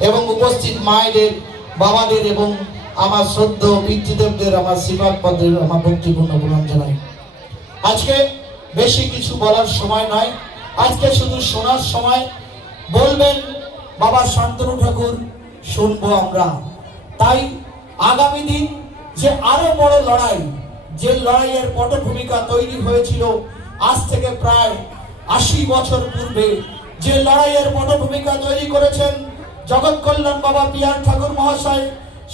এবং উপস্থিত মায়েদের, বাবাদের এবং আমার শ্রদ্ধ পিতৃদেবদের আমার শ্রীপাদ পদের আমার ভক্তিপূর্ণ প্রণাম জানাই। আজকে বেশি কিছু বলার সময় নয়। আজকে শুধু শোনার সময়। বলবেন, বাবা শান্তনু ঠাকুর, শুনব আমরা। তাই আগামী দিন যে আরও বড় লড়াই, যে লড়াইয়ের পটভূমিকা তৈরি হয়েছিল, আজ থেকে প্রায় আশি বছর পূর্বে যে লড়াইয়ের পটভূমিকা তৈরি করেছেন জগৎ কল্যাণ বাবা পিয়ার ঠাকুর মহাশয়,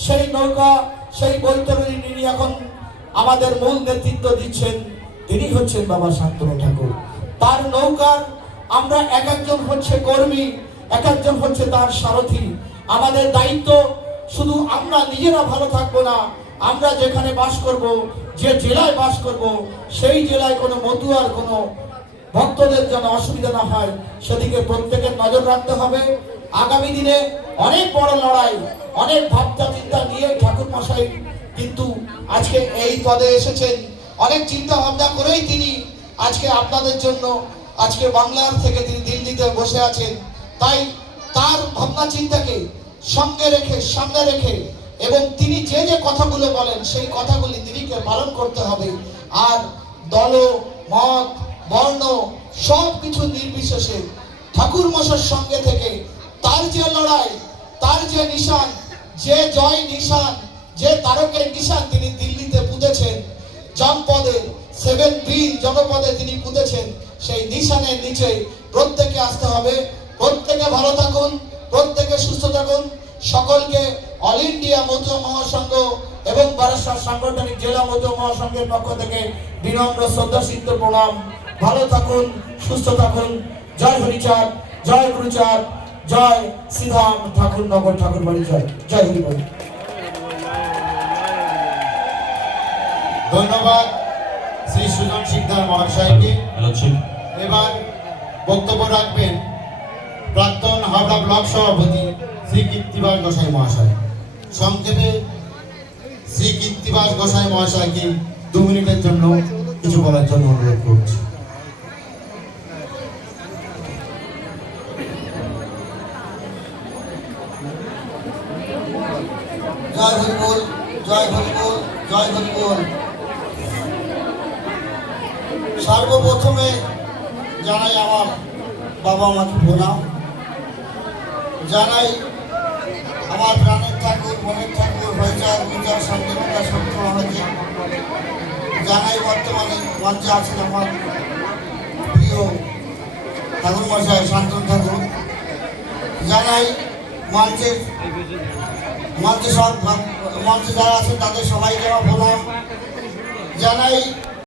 সেই নৌকা, সেই বৈতরণী যিনি এখন আমাদের মূল নেতৃত্ব দিচ্ছেন। তিনি হচ্ছেন বাবা শান্তনু ঠাকুর। তার নৌকার আমরা এক একজন হচ্ছে কর্মী, এক একজন হচ্ছে তার সারথি। আমাদের দায়িত্ব শুধু আমরা নিজেরা ভালো থাকব না, আমরা যেখানে বাস করব, যে জেলায় বাস করব, সেই জেলায় কোনো মতুয়ার, কোনো ভক্তদের যেন অসুবিধা না হয়, সেদিকে প্রত্যেকের নজর রাখতে হবে। আগামী দিনে অনেক বড় লড়াই, অনেক ভাবনা চিন্তা নিয়ে ঠাকুর মশাই কিন্তু আজকে এই পদে এসেছেন। অনেক চিন্তা ভাবনা করেই তিনি আজকে আপনাদের জন্য আজকে বাংলার থেকে তিনি দিল্লিতে বসে আছেন। তাই তার ভাবনা চিন্তাকে সঙ্গে রেখে, সামনে রেখে এবং তিনি যে যে কথাগুলো বলেন, সেই কথাগুলি তিনিকে পালন করতে হবে। আর দল, মত, বর্ণ সব কিছু নির্বিশেষে ঠাকুর মশার সঙ্গে থেকে তার যে লড়াই, তার যে নিশান, যে জয় নিশান, যে তারকের নিশান তিনি দিল্লিতে পুঁতেছেন। জনপদে সেভেন বি জনপদে তিনি পুঁতেছেন। সেই নিশানের নিচে প্রত্যেকে আসতে হবে। প্রত্যেকে ভালো থাকুন, প্রত্যেকে সুস্থ থাকুন। সকলকে অল ইন্ডিয়া মতুয়া মহাসংঘ এবং বারাসাত সাংগঠনিক জেলা মতুয়া মহাসংঘের পক্ষ থেকে বিনম্র শ্রদ্ধা সিদ্ধ প্রণাম। ভালো থাকুন, সুস্থ থাকুন। জয় হরিচাঁদ, জয় গুরুচাঁদ। জয় শ্রীধাম ঠাকুর নগর ঠাকুর বাড়ি জয় জয় হরিবাড়ি ধন্যবাদ শ্রী সুজন সিকদার মহাশয়কে। এবার বক্তব্য রাখবেন প্রাক্তন হাওড়া ব্লক সভাপতি শ্রী কীর্তিবাস গোসাই মহাশয়। সংক্ষেপে শ্রী কীর্তিবাস গোসাই মহাশয়কে দু মিনিটের জন্য কিছু বলার জন্য অনুরোধ করছি। জয় হরিবোল জয় হরিবোল জয় হরিবোল সর্বপ্রথমে জানাই আমার বাবা মাকে প্রণাম। জানাই আমার প্রাণের ঠাকুর, মনের ঠাকুর হয়েচার বিচার শান্তিমতা সত্য মহাজি জানাই বর্তমানে মঞ্চে আছেন আমার প্রিয় ঠাকুর মশাই শান্তন ঠাকুর। জানাই মঞ্চের মঞ্চে সব মঞ্চে যারা আছে তাদের সবাইকে আমার প্রণাম জানাই।